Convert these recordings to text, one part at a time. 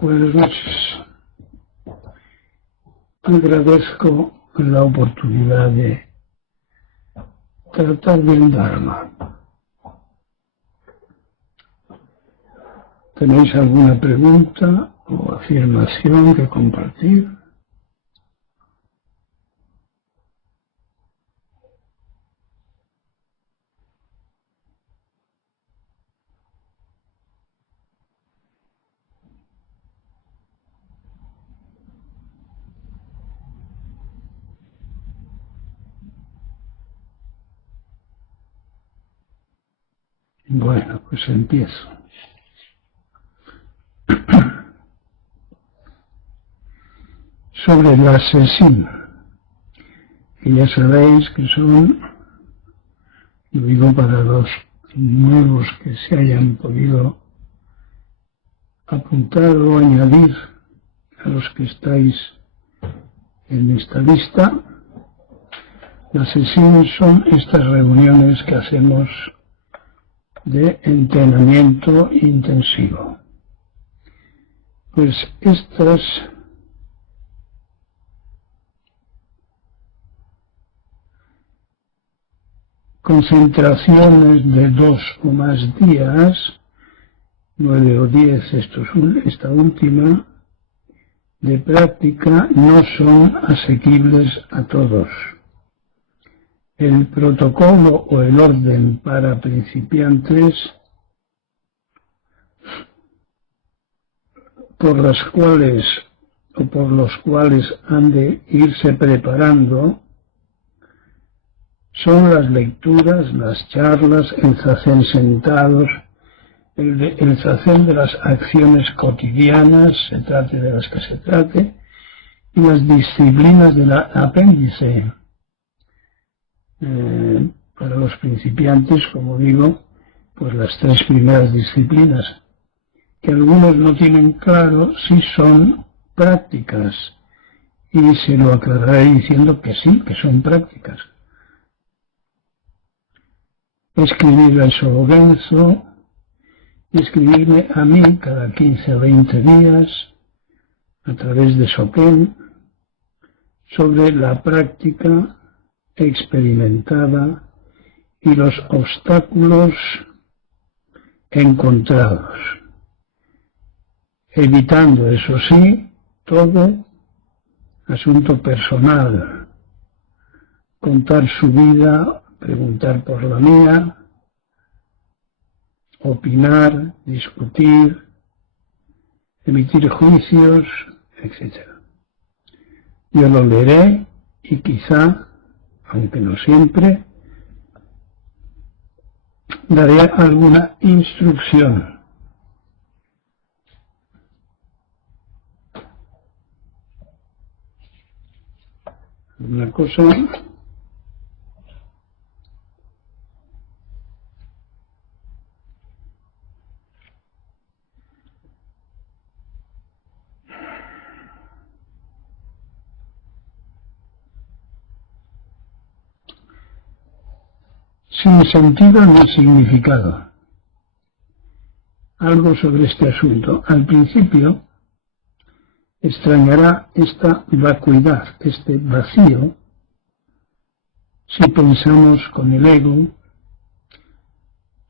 Buenas noches. Agradezco la oportunidad de tratar del Dharma. ¿Tenéis alguna pregunta o afirmación que compartir? Bueno, pues empiezo. Sobre la sesión, que ya sabéis que son, lo digo para los nuevos que se hayan podido apuntar o añadir a los que estáis en esta lista, las sesiones son estas reuniones que hacemos de entrenamiento intensivo. Pues estas concentraciones de 2 o más días, 9 o 10, esta última, de práctica, no son asequibles a todos. El protocolo o el orden para principiantes por los cuales han de irse preparando son las lecturas, las charlas, el zazen sentados, el zazen de las acciones cotidianas, se trate de las que se trate, y las disciplinas del apéndice. Para los principiantes, como digo, pues las 3 primeras disciplinas, que algunos no tienen claro si son prácticas, y se lo aclararé diciendo que sí, que son prácticas. Escribirle a Shobogenzo, escribirme a mí cada 15 o 20 días, a través de Soken, sobre la práctica experimentada y los obstáculos encontrados, evitando, eso sí, todo asunto personal, contar su vida, preguntar por la mía, opinar, discutir, emitir juicios, etc. Yo lo leeré y quizá, aunque no siempre, daré alguna instrucción. Una cosa sin sentido ni significado. Algo sobre este asunto. Al principio extrañará esta vacuidad, este vacío, si pensamos con el ego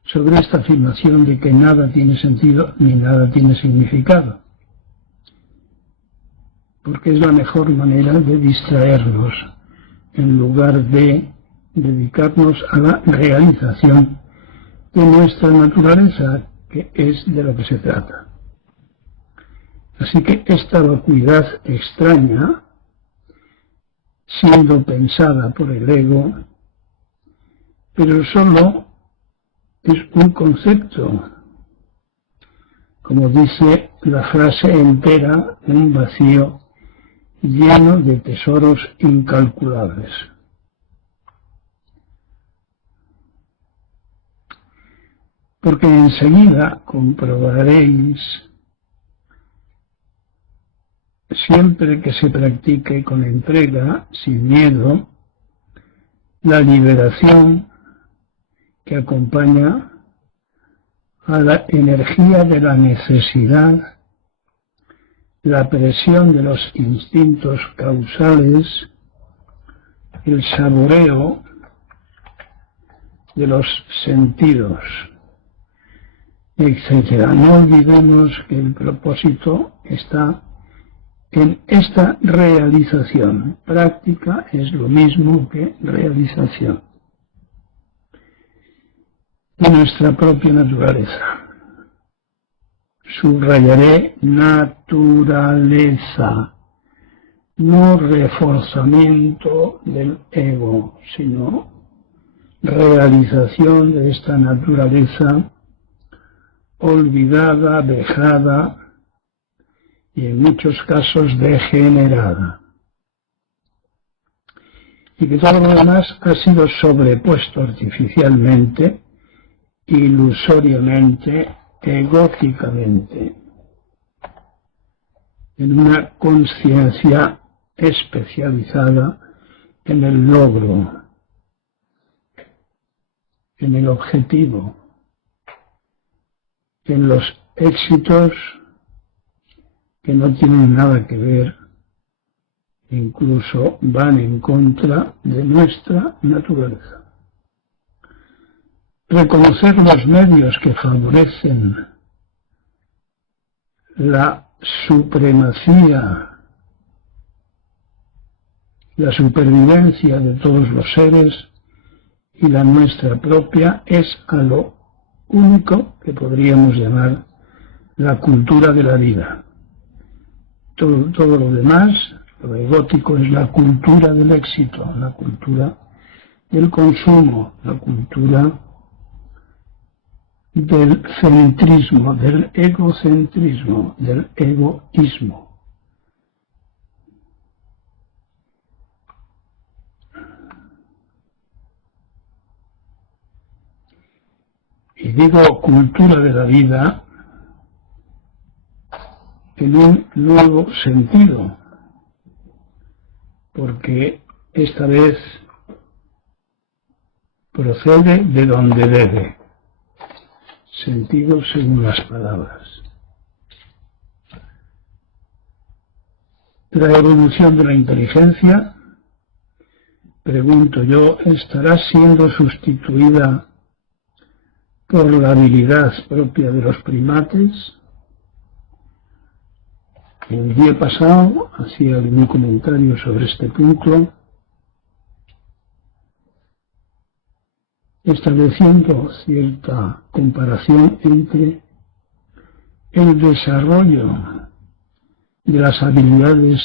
sobre esta afirmación de que nada tiene sentido ni nada tiene significado, porque es la mejor manera de distraernos en lugar de dedicarnos a la realización de nuestra naturaleza, que es de lo que se trata. Así que esta vacuidad extraña, siendo pensada por el ego, pero solo es un concepto, como dice la frase entera, un vacío lleno de tesoros incalculables. Porque enseguida comprobaréis, siempre que se practique con entrega, sin miedo, la liberación que acompaña a la energía de la necesidad la presión de los instintos causales, el saboreo de los sentidos, etc. No olvidemos que el propósito está en esta realización. Práctica es lo mismo que realización de nuestra propia naturaleza. Subrayaré naturaleza, no reforzamiento del ego, sino realización de esta naturaleza olvidada, vejada y en muchos casos degenerada. Y que todo lo demás ha sido sobrepuesto artificialmente, ilusoriamente, egóticamente, en una conciencia especializada en el logro, en el objetivo, en los éxitos que no tienen nada que ver, incluso van en contra de nuestra naturaleza. Reconocer los medios que favorecen la supremacía, la supervivencia de todos los seres y la nuestra propia es a lo único que podríamos llamar la cultura de la vida. Todo lo demás, lo egótico, es la cultura del éxito, la cultura del consumo, la cultura del centrismo, del egocentrismo, del egoísmo. Y digo cultura de la vida en un nuevo sentido, porque esta vez procede de donde debe, sentido según las palabras. La evolución de la inteligencia, pregunto yo, ¿estará siendo sustituida por la habilidad propia de los primates? El día pasado hacía algún comentario sobre este punto, estableciendo cierta comparación entre el desarrollo de las habilidades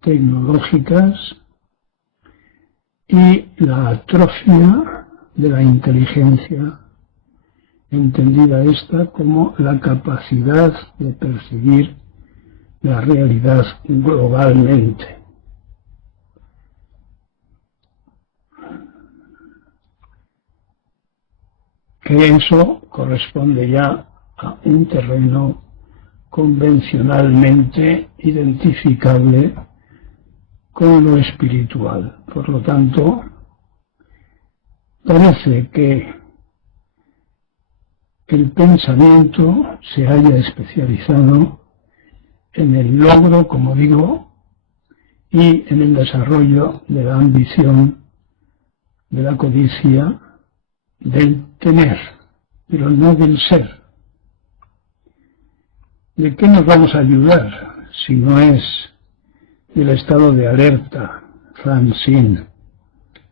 tecnológicas y la atrofia de la inteligencia, entendida esta como la capacidad de percibir la realidad globalmente. Que eso corresponde ya a un terreno convencionalmente identificable con lo espiritual. Por lo tanto, parece que el pensamiento se haya especializado en el logro, como digo, y en el desarrollo de la ambición, de la codicia, del tener, pero no del ser. ¿De qué nos vamos a ayudar si no es del estado de alerta, Francine,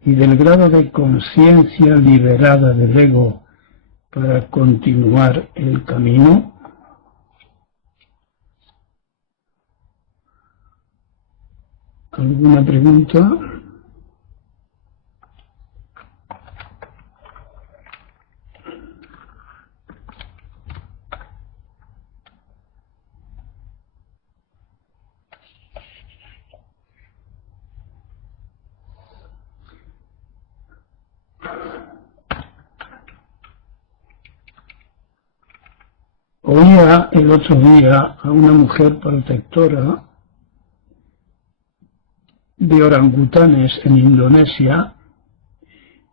y del grado de conciencia liberada del ego para continuar el camino? ¿Alguna pregunta? Oía el otro día a una mujer protectora de orangutanes en Indonesia.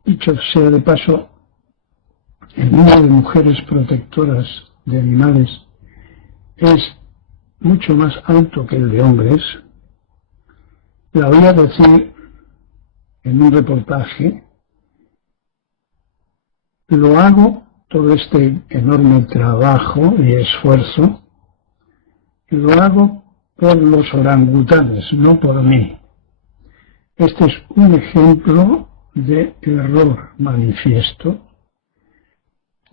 Dicho sea de paso, el número de mujeres protectoras de animales es mucho más alto que el de hombres, la voy a decir en un reportaje. Lo hago, todo este enorme trabajo y esfuerzo, lo hago por los orangutanes, no por mí. Este es un ejemplo de error manifiesto,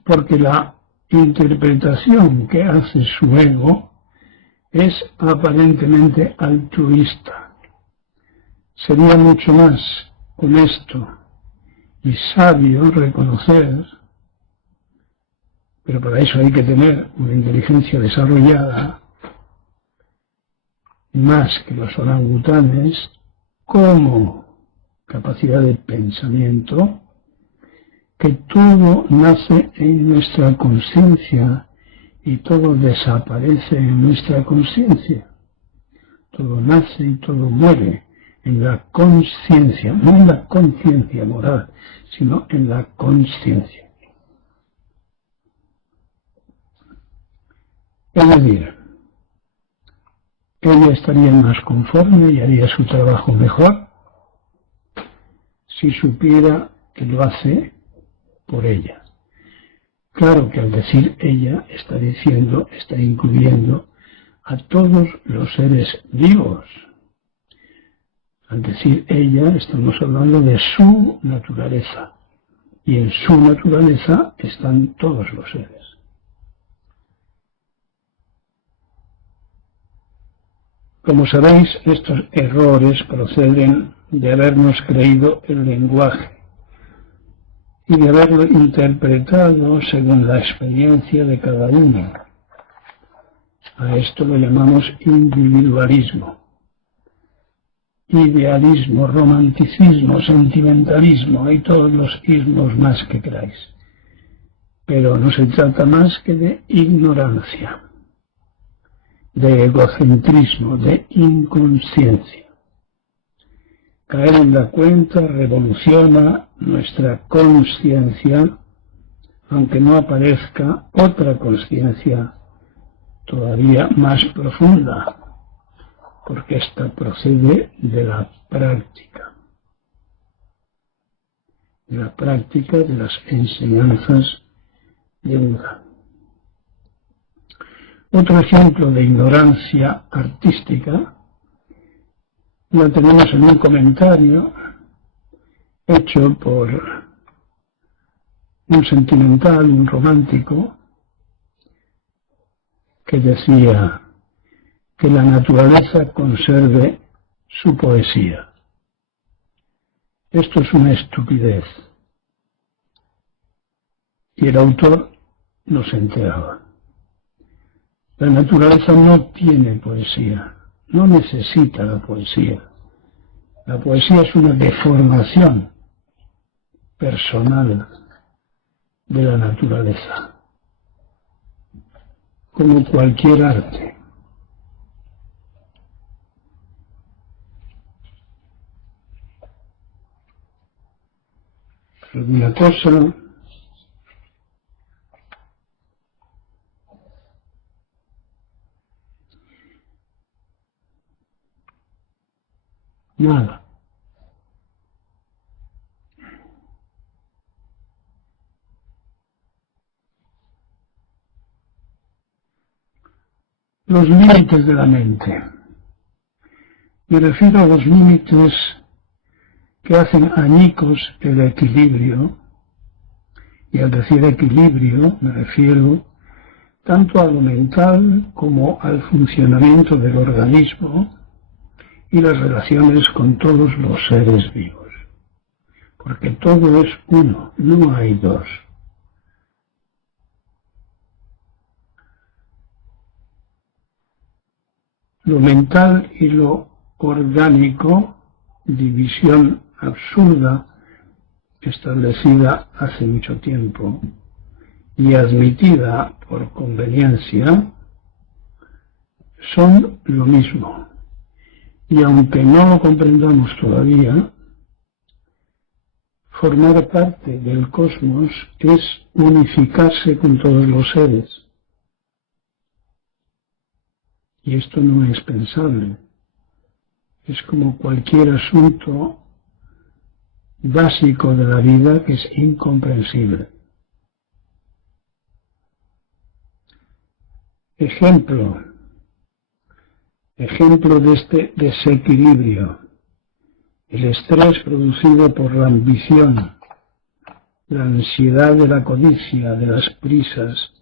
porque la interpretación que hace su ego es aparentemente altruista. Sería mucho más honesto y sabio reconocer, pero para eso hay que tener una inteligencia desarrollada, más que los orangutanes, como capacidad de pensamiento, que todo nace en nuestra conciencia y todo desaparece en nuestra conciencia. Todo nace y todo muere en la conciencia, no en la conciencia moral, sino en la conciencia. Es decir, ella estaría más conforme y haría su trabajo mejor si supiera que lo hace por ella. Claro que al decir ella está diciendo, está incluyendo a todos los seres vivos. Al decir ella estamos hablando de su naturaleza, y en su naturaleza están todos los seres. Como sabéis, estos errores proceden de habernos creído el lenguaje y de haberlo interpretado según la experiencia de cada uno. A esto lo llamamos individualismo, idealismo, romanticismo, sentimentalismo y todos los ismos más que queráis. Pero no se trata más que de ignorancia, de egocentrismo, de inconsciencia. Caer en la cuenta revoluciona nuestra conciencia, aunque no aparezca otra conciencia todavía más profunda, porque esta procede de la práctica de las enseñanzas de Buda. Otro ejemplo de ignorancia artística lo tenemos en un comentario hecho por un sentimental, un romántico, que decía que la naturaleza conserve su poesía. Esto es una estupidez. Y el autor no se enteraba. La naturaleza no tiene poesía, no necesita la poesía. La poesía es una deformación personal de la naturaleza, como cualquier arte. ¿Alguna cosa? Nada. Los límites de la mente. Me refiero a los límites que hacen añicos el equilibrio, y al decir equilibrio me refiero tanto a lo mental como al funcionamiento del organismo y las relaciones con todos los seres vivos. Porque todo es uno, no hay dos. Lo mental y lo orgánico, división absurda establecida hace mucho tiempo y admitida por conveniencia, son lo mismo. Y aunque no lo comprendamos todavía, formar parte del cosmos es unificarse con todos los seres. Y esto no es pensable. Es como cualquier asunto básico de la vida que es incomprensible. Ejemplo de este desequilibrio: el estrés producido por la ambición, la ansiedad de la codicia, de las prisas,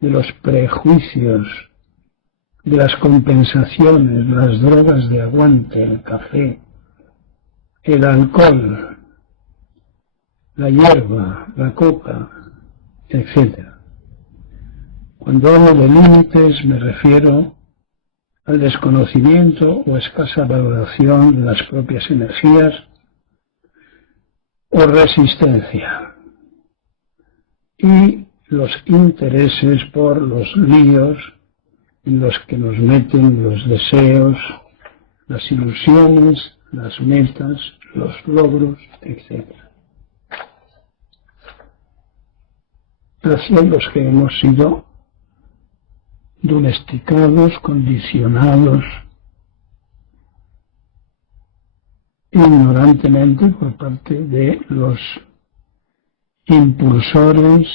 de los prejuicios, de las compensaciones, las drogas de aguante, el café, el alcohol, la hierba, la coca, etc. Cuando hablo de límites me refiero al desconocimiento o escasa valoración de las propias energías o resistencia y los intereses por los líos en los que nos meten los deseos, las ilusiones, las metas, los logros, etc. Hacia los que hemos sido domesticados, condicionados, ignorantemente por parte de los impulsores,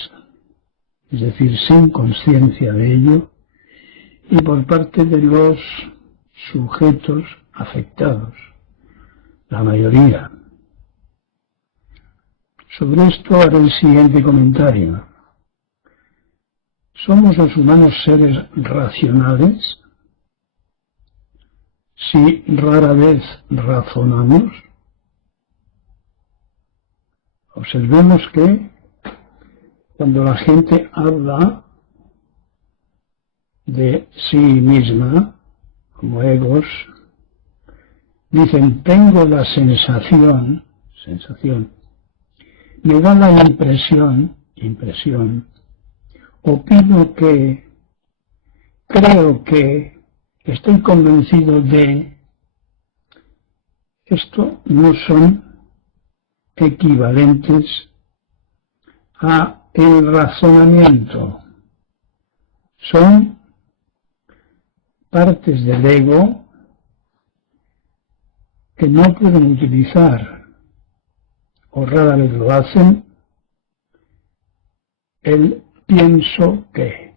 es decir, sin conciencia de ello, y por parte de los sujetos afectados, la mayoría. Sobre esto haré el siguiente comentario. ¿Somos los humanos seres racionales? Si rara vez razonamos, observemos que cuando la gente habla de sí misma, como egos, dicen: tengo la sensación, me da la impresión, opino que, creo que, estoy convencido de. Esto no son equivalentes a el razonamiento. Son partes del ego que no pueden utilizar, o rara vez lo hacen, el pienso que.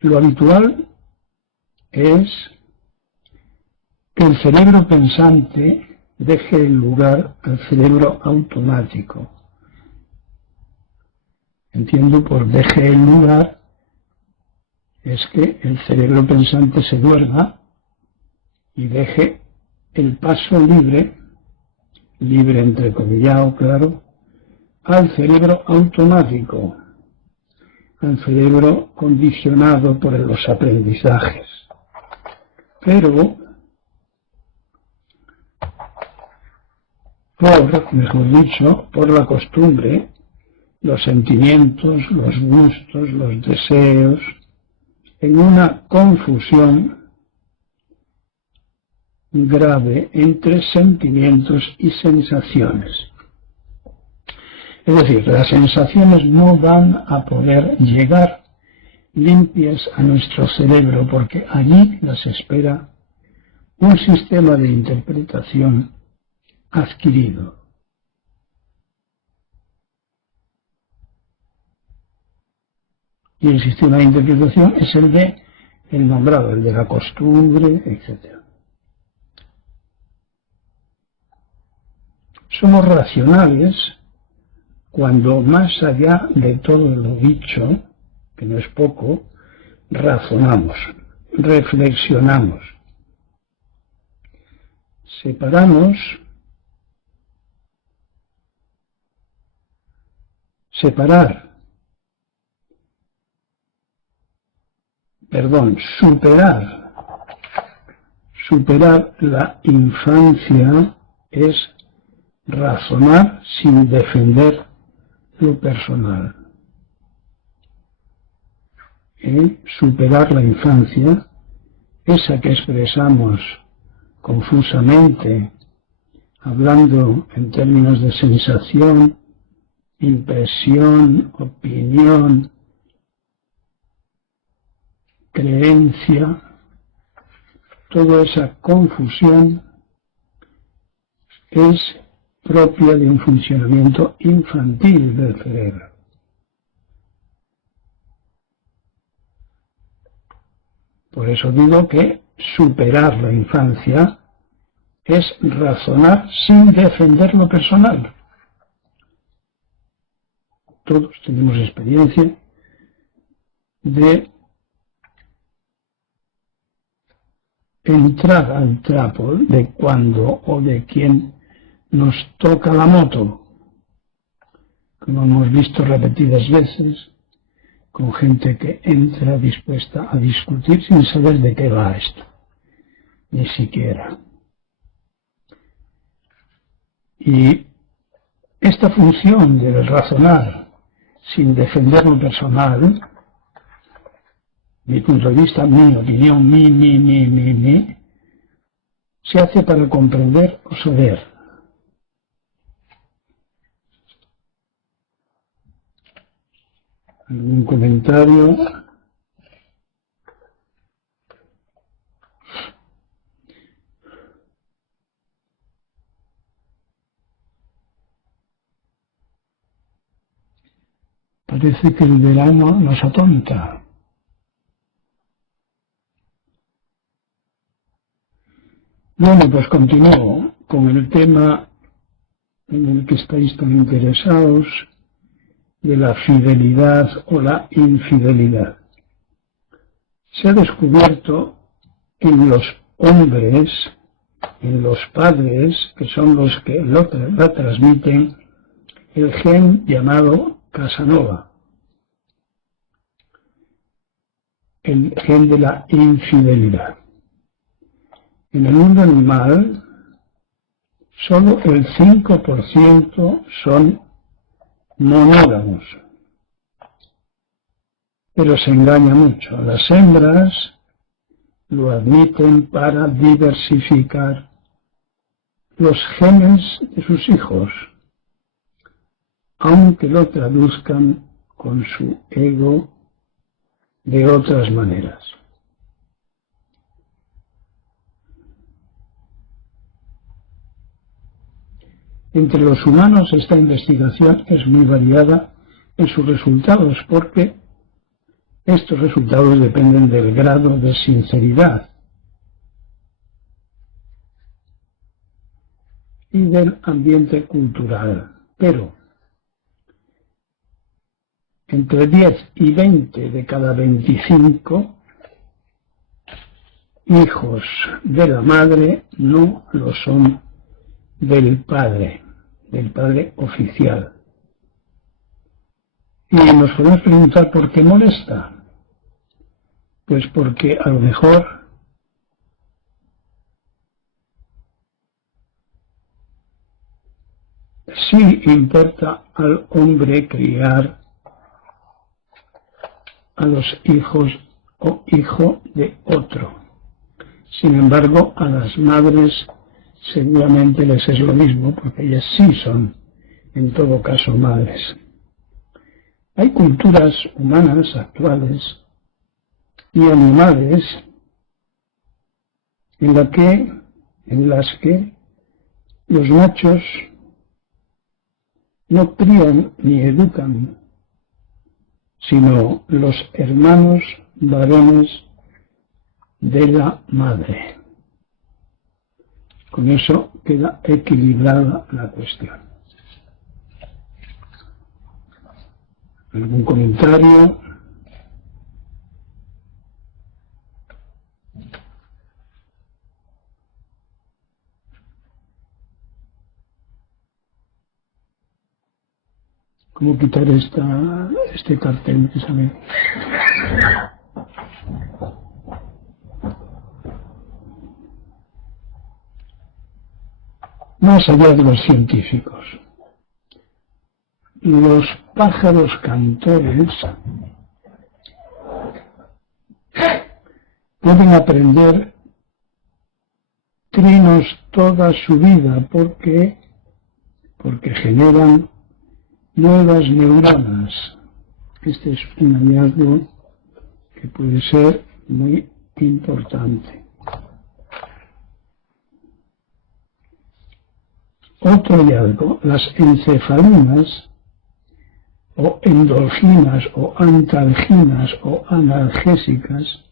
Lo habitual es que el cerebro pensante deje el lugar al cerebro automático. Entiendo por deje el lugar es que el cerebro pensante se duerma y deje el paso libre entrecomillado, claro, al cerebro automático, al cerebro condicionado por los aprendizajes. Pero, mejor dicho, por la costumbre, los sentimientos, los gustos, los deseos, en una confusión grave entre sentimientos y sensaciones. Es decir, las sensaciones no van a poder llegar limpias a nuestro cerebro porque allí las espera un sistema de interpretación adquirido. Y el sistema de interpretación es el nombrado, el de la costumbre, etc. Somos racionales cuando, más allá de todo lo dicho, que no es poco, razonamos, reflexionamos, superar la infancia es razonar sin defender lo personal. Superar la infancia, esa que expresamos confusamente, hablando en términos de sensación, impresión, opinión, creencia, toda esa confusión es propia de un funcionamiento infantil del cerebro. Por eso digo que superar la infancia es razonar sin defender lo personal. Todos tenemos experiencia de entrar al trapo de cuando o de quien nos toca la moto, como hemos visto repetidas veces, con gente que entra dispuesta a discutir sin saber de qué va esto, ni siquiera. Y esta función de razonar sin defender lo personal, mi punto de vista, mi opinión, mi, se hace para comprender o saber. ¿Algún comentario? Parece que el verano nos atonta. Bueno, pues continúo con el tema en el que estáis tan interesados, de la fidelidad o la infidelidad. Se ha descubierto en los hombres, en los padres, que son los que la transmiten, el gen llamado Casanova, el gen de la infidelidad. En el mundo animal, solo el 5% son monógamos, pero se engaña mucho. Las hembras lo admiten para diversificar los genes de sus hijos, aunque lo traduzcan con su ego de otras maneras. Entre los humanos esta investigación es muy variada en sus resultados, porque estos resultados dependen del grado de sinceridad y del ambiente cultural. Pero entre 10 y 20 de cada 25 hijos de la madre no lo son del padre oficial. Y nos podemos preguntar por qué molesta. Pues porque a lo mejor sí importa al hombre criar a los hijos o hijo de otro. Sin embargo, a las madres seguramente les es lo mismo, porque ellas sí son, en todo caso, madres. Hay culturas humanas actuales y animales en las que los machos no crían ni educan, sino los hermanos varones de la madre. Con eso queda equilibrada la cuestión. ¿Algún comentario? ¿Cómo quitar este cartel que sale? Más allá de los científicos, los pájaros cantores pueden aprender trinos toda su vida porque generan nuevas neuronas. Este es un hallazgo que puede ser muy importante. Otro hallazgo, las encefalinas o endorfinas o antalginas o analgésicas,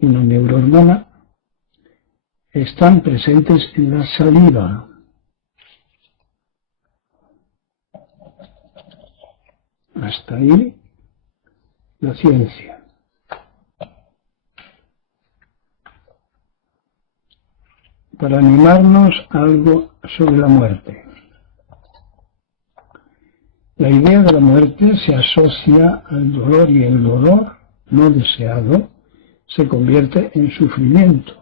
una neurohormona, están presentes en la saliva. Hasta ahí la ciencia. Para animarnos algo sobre la muerte. La idea de la muerte se asocia al dolor y el dolor no deseado se convierte en sufrimiento.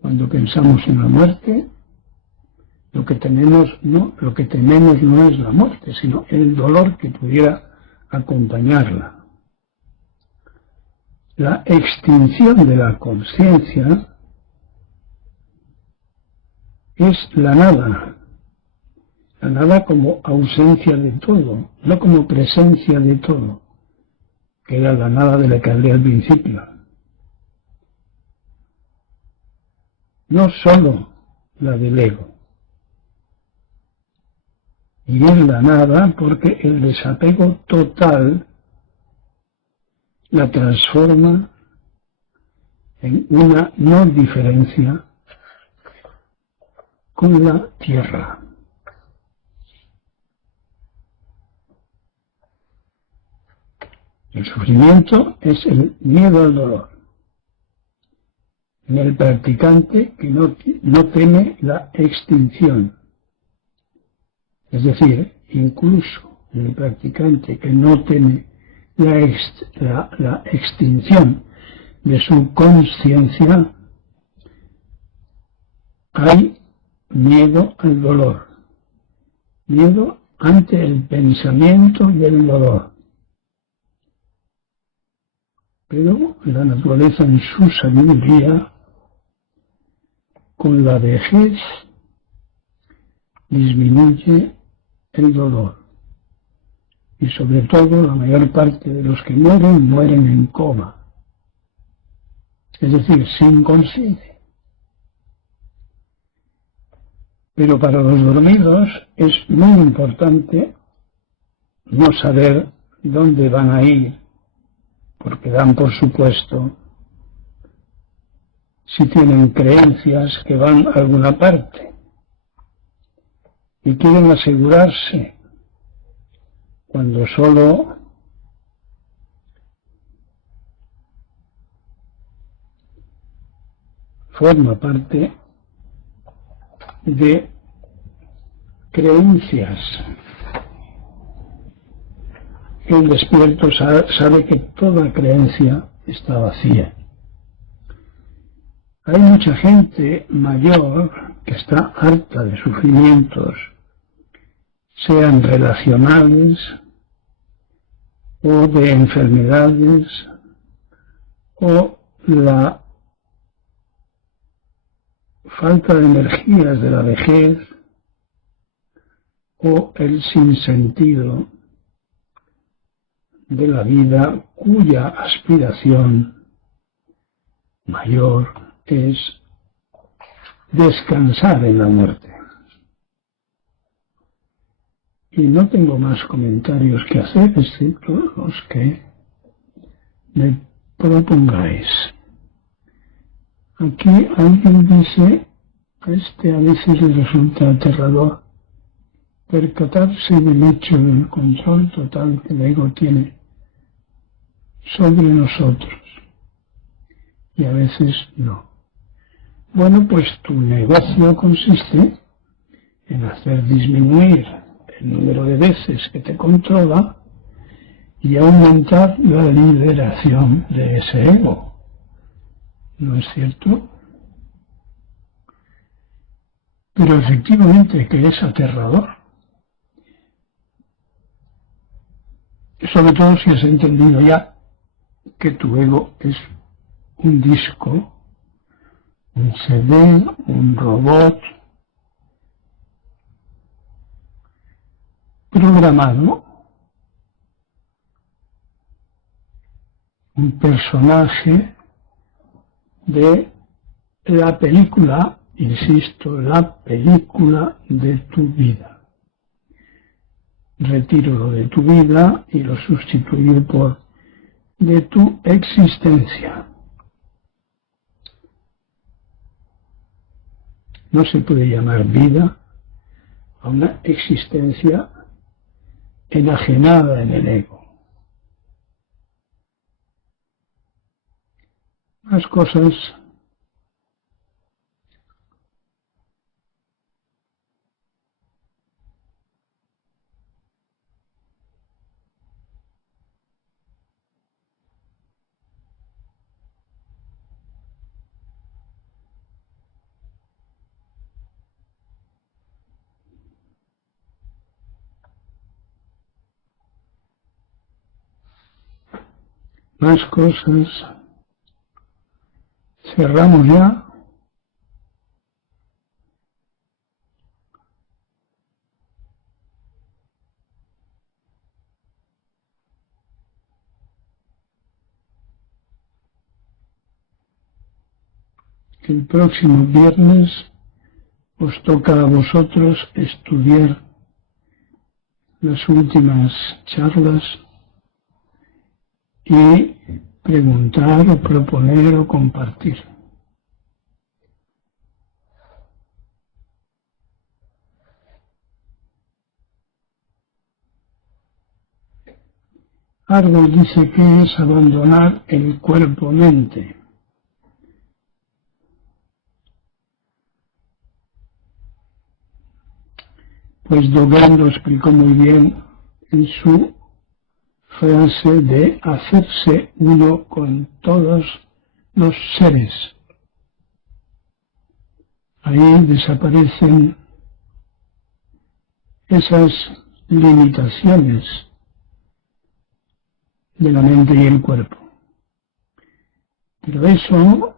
Cuando pensamos en la muerte, lo que tememos no es la muerte, sino el dolor que pudiera acompañarla. La extinción de la conciencia es la nada como ausencia de todo, no como presencia de todo, que era la nada de la que hablé al principio. No solo la del ego. Y es la nada porque el desapego total la transforma en una no diferencia con la tierra. El sufrimiento es el miedo al dolor. En el practicante que no teme la extinción. Es decir, incluso en el practicante que no teme la extinción de su conciencia, hay miedo al dolor, miedo ante el pensamiento y el dolor. Pero la naturaleza en su sabiduría, con la vejez, disminuye el dolor. Y sobre todo la mayor parte de los que mueren en coma. Es decir, sin conciencia. Pero para los dormidos es muy importante no saber dónde van a ir, porque dan por supuesto, si tienen creencias, que van a alguna parte. Y quieren asegurarse, cuando solo forma parte de creencias. El despierto sabe que toda creencia está vacía. Hay mucha gente mayor que está harta de sufrimientos, sean relacionales o de enfermedades o la falta de energías de la vejez o el sinsentido de la vida, cuya aspiración mayor es descansar en la muerte. Y no tengo más comentarios que hacer, excepto los que me propongáis. Aquí alguien dice, a veces le resulta aterrador percatarse del hecho del control total que el ego tiene sobre nosotros, y a veces no. Bueno, pues tu negocio consiste en hacer disminuir el número de veces que te controla y aumentar la liberación de ese ego. ¿No es cierto? Pero efectivamente que es aterrador. Sobre todo si has entendido ya que tu ego es un disco, un CD, un robot, programado un personaje de la película, insisto, la película de tu vida. Retiro lo de tu vida y lo sustituyo por de tu existencia. No se puede llamar vida a una existencia enajenada en el ego. Las cosas cerramos ya. El próximo viernes os toca a vosotros estudiar las últimas charlas y preguntar o proponer o compartir. Argo dice que es abandonar el cuerpo-mente. Pues Dogen lo explicó muy bien en su frase de hacerse uno con todos los seres. Ahí desaparecen esas limitaciones de la mente y el cuerpo. Pero eso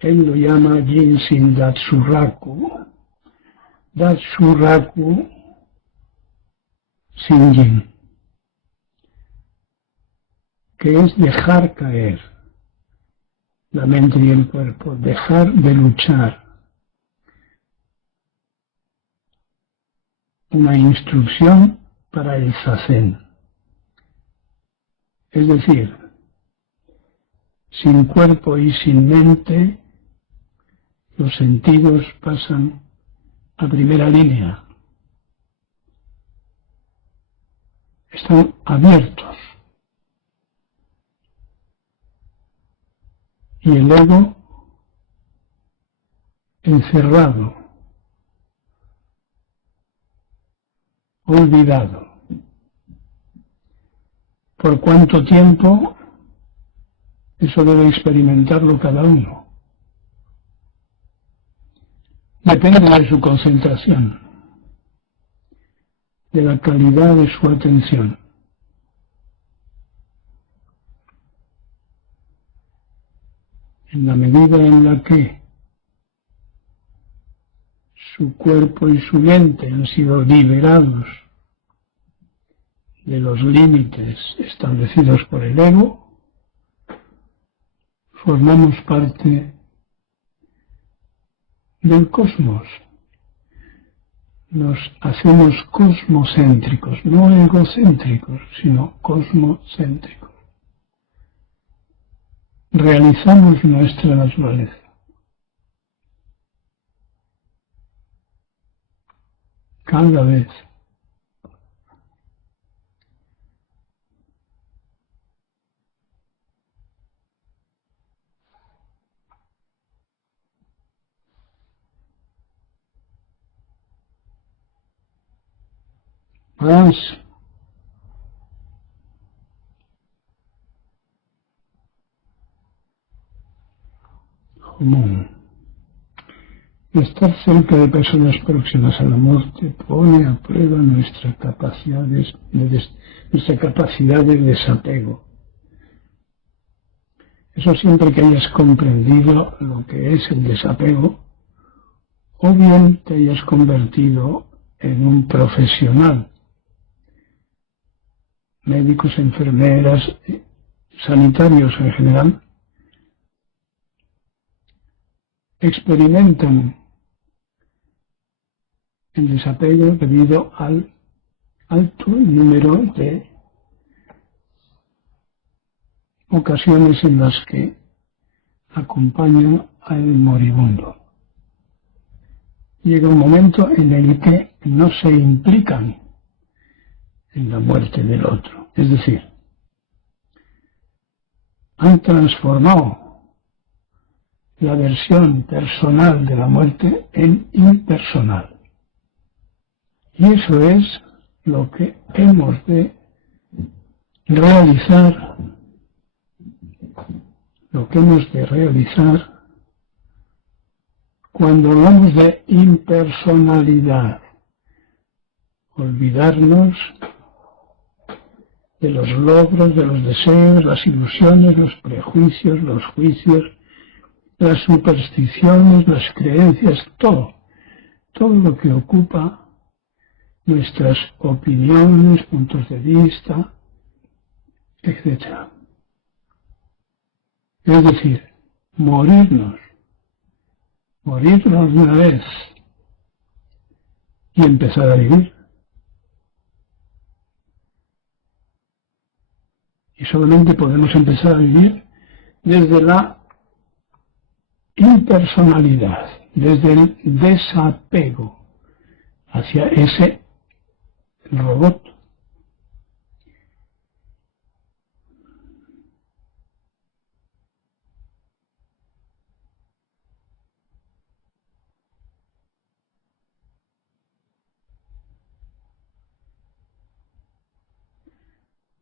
él lo llama Jinsin Datsuraku. Datsuraku Shinjin, que es dejar caer la mente y el cuerpo, dejar de luchar. Una instrucción para el zazen. Es decir, sin cuerpo y sin mente, los sentidos pasan a primera línea. Están abiertos. Y el ego encerrado, olvidado. ¿Por cuánto tiempo? Eso debe experimentarlo cada uno. Depende de su concentración, de la calidad de su atención. En la medida en la que su cuerpo y su mente han sido liberados de los límites establecidos por el ego, formamos parte del cosmos. Nos hacemos cosmocéntricos, no egocéntricos, sino cosmocéntricos. Realizamos nuestra naturaleza. Cada vez. Más. Común. Estar cerca de personas próximas a la muerte pone a prueba nuestra capacidad de desapego. Eso siempre que hayas comprendido lo que es el desapego, o bien te hayas convertido en un profesional, médicos, enfermeras, sanitarios en general, experimentan el desapego debido al alto número de ocasiones en las que acompañan al moribundo. Llega un momento en el que no se implican en la muerte del otro, es decir, han transformado la versión personal de la muerte en impersonal. Y eso es lo que hemos de realizar, cuando hablamos de impersonalidad. Olvidarnos de los logros, de los deseos, las ilusiones, los prejuicios, los juicios, las supersticiones, las creencias, todo lo que ocupa nuestras opiniones, puntos de vista, etc. Es decir, morirnos de una vez y empezar a vivir. Y solamente podemos empezar a vivir desde la impersonalidad, desde el desapego hacia ese robot.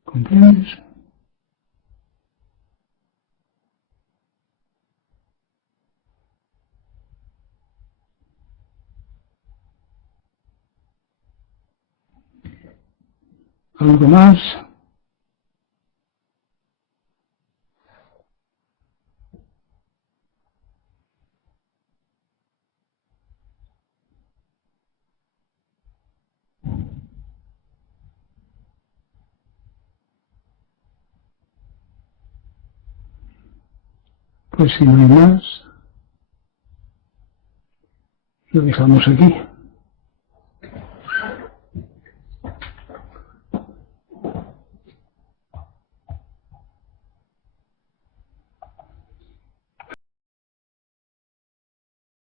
¿Comprendes? ¿Algo más? Pues si no hay más, lo dejamos aquí.